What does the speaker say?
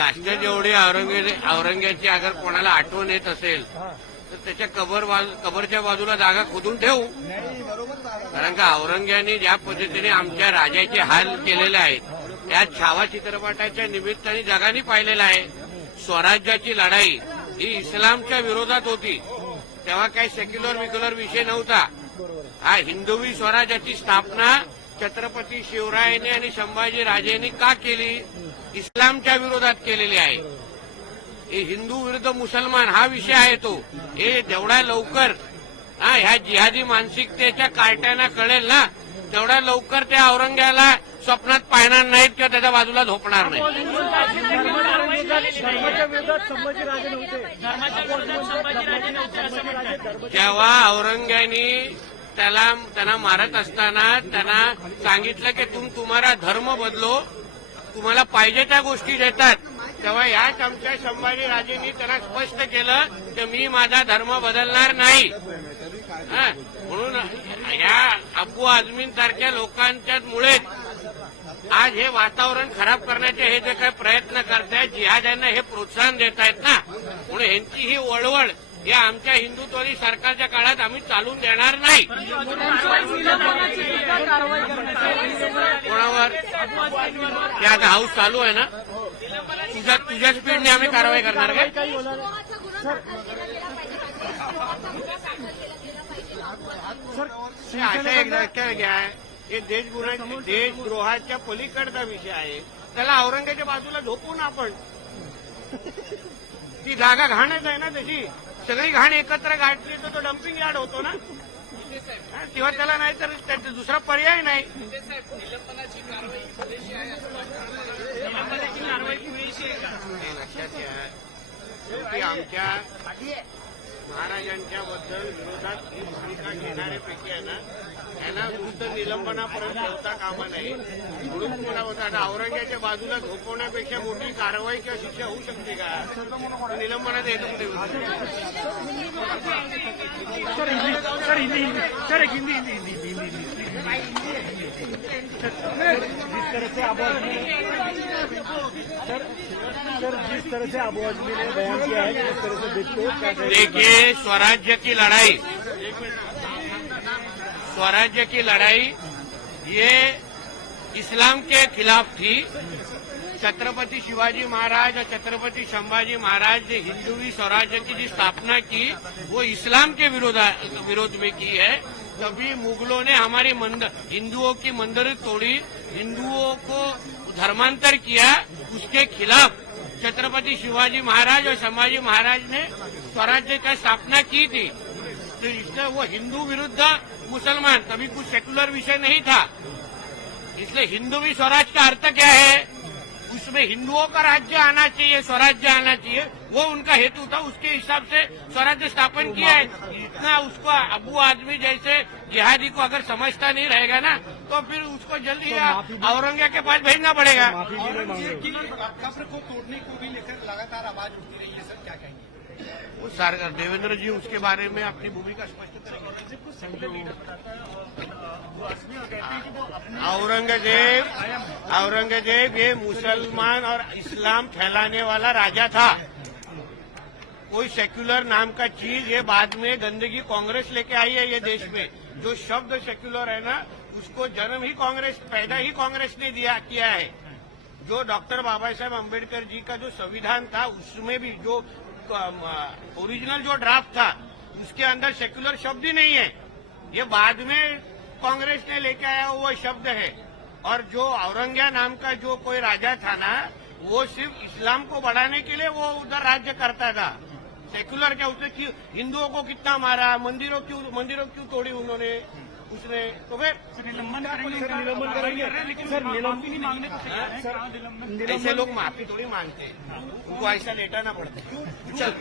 एवढी औरंगे औरंग्याची अगर कोणाला आठवण येत असेल तर त्याच्या कबर कबरच्या बाजूला जागा खोदून ठेवू. कारण का औरंग्याने ज्या पद्धतीने आमच्या राजाचे हाल केलेले आहेत त्या छावा चित्रपटाच्या निमित्ताने जगाने पाहिलेला आहे. स्वराज्याची लढाई ही इस्लामच्या विरोधात होती. तेव्हा काही सेक्युलर विक्युलर विषय नव्हता. हा हिंदवी स्वराज्याची स्थापना छत्रपती शिवरायांनी आणि संभाजी राजेंनी का केली? इस्लामच्या विरोधात केलेली आहे. हिंदू विरुद्ध मुसलमान हा विषय आहे तो. हे जेवढा लवकर हा ह्या जिहादी मानसिकतेच्या कार्ट्यांना कळेल ना तेवढ्या लवकर त्या औरंग्याला स्वप्नात पाहणार नाहीत किंवा त्याच्या बाजूला झोपणार नाही जेव्हा औरंग्यानी त्याला त्यांना मारत असताना त्यांना सांगितलं की तुम तुम्हाला धर्म बदलो. तुम्हाला पाहिजे त्या गोष्टी देतात. तेव्हा याच आमच्या संभाजी राजेंनी त्यांना स्पष्ट केलं की मी माझा धर्म बदलणार नाही. हा, म्हणून या अबू आझमींसारख्या लोकांच्या मुळेच आज हे वातावरण खराब करण्याचे हे जे काही प्रयत्न करतायत जिहाद्यांना हे प्रोत्साहन देत आहेत ना. म्हणून यांची ही वळवळ या आमच्या हिंदुत्वादी सरकारच्या काळात आम्ही चालून देणार नाही. कोणावर? ते आता हाऊस चालू आहे ना? तुझ्या तुझ्या स्पीडने आम्ही कारवाई करणार काय अशा एक लक्षात घ्या. हे देशद्रोहाच्या पलीकडचा विषय आहे. त्याला औरंगाच्या बाजूला झोपून आपण. ती जागा घाणच आहे ना त्याची. सगळी घाण एकत्र गाठली तर तो डम्पिंग यार्ड होतो ना? तेव्हा त्याला नाही तर त्याचा दुसरा पर्याय नाही. हे लक्षात घ्या. शेवटी आमच्या महाराजांच्या बद्दल विरोधात ही भूमिका घेणाऱ्यापैकी आहे ना? त्यांना नुसतं निलंबनापर्यंत ठेवता कामा नाही म्हणून तुम्हाला होता आता औरंगाच्या बाजूला झोपवण्यापेक्षा मोठी कारवाई किंवा शिक्षा होऊ शकते का निलंबनात येत कुठे जिस तरह से सर जिस तरह से ने बयान किया है तरह से देखिए स्वराज्य की लड़ाई स्वराज्य की लड़ाई, ये इस्लाम के खिलाफ थी। छत्रपति शिवाजी महाराज और छत्रपति संभाजी महाराज ने हिंदुवी स्वराज्य की जो स्थापना की, वो इस्लाम के विरोधा, विरोध में की है। तभी मुगलों ने हमारी हिंदुओं की मंदिर तोड़ी, हिंदुओं को धर्मांतर किया, उसके खिलाफ छत्रपति शिवाजी महाराज और संभाजी महाराज ने स्वराज्य का स्थापना की थी। तो इसलिए वो हिंदू विरुद्ध मुसलमान कभी कुछ सेकुलर विषय नहीं था। इसलिए हिंदू भी स्वराज का अर्थ क्या है? उसमें हिंदुओं का राज्य आना चाहिए स्वराज्य आना चाहिए। वो उनका हेतु था उसके हिसाब से स्वराज्य स्थापन किया है। इतना उसको अबू आदमी जैसे जिहादी को अगर समझता नहीं रहेगा ना तो फिर उसको जल्दी औरंगा के पास भेजना पड़ेगा। कब्र को तोड़ने को भी लेकर लगातार आवाज़ उठती रही है सर क्या कहेंगे? वो सार- देवेंद्र जी उसके बारे में अपनी भूमिका स्पष्ट करेंगे। औरंगज़ेब औरंगज़ेब ये मुसलमान और इस्लाम फैलाने वाला राजा था। कोई सेक्युलर नाम का चीज़ ये बाद में गंदगी कांग्रेस लेके आई है ये देश में। जो शब्द सेक्युलर है ना उसको जन्म ही कांग्रेस पैदा ही कांग्रेस ने दिया किया है। जो डॉक्टर बाबा साहेब अंबेडकर जी का जो संविधान था उसमें भी जो ओरिजिनल जो ड्राफ्ट था, उसके अंदर सेक्युलर शब्द ही नहीं है। ये बाद में कांग्रेस ने लेके आया हुआ शब्द है। और जो औरंगिया नाम का जो कोई राजा था ना, वो सिर्फ़ इस्लाम को बढ़ाने के लिए वो उधर राज्य करता था। सेक्युलर क्या, उसने हिंदुओं को कितना मारा, मंदिरों क्यों मंदिरों क्यों तोड़ी उन्होंने, उसने तो फिर निलंबन करेंगे सर निलंबन ऐसे लोग माफी थोड़ी मांगते. उनको ऐसा लेटाना पड़ता. है चल.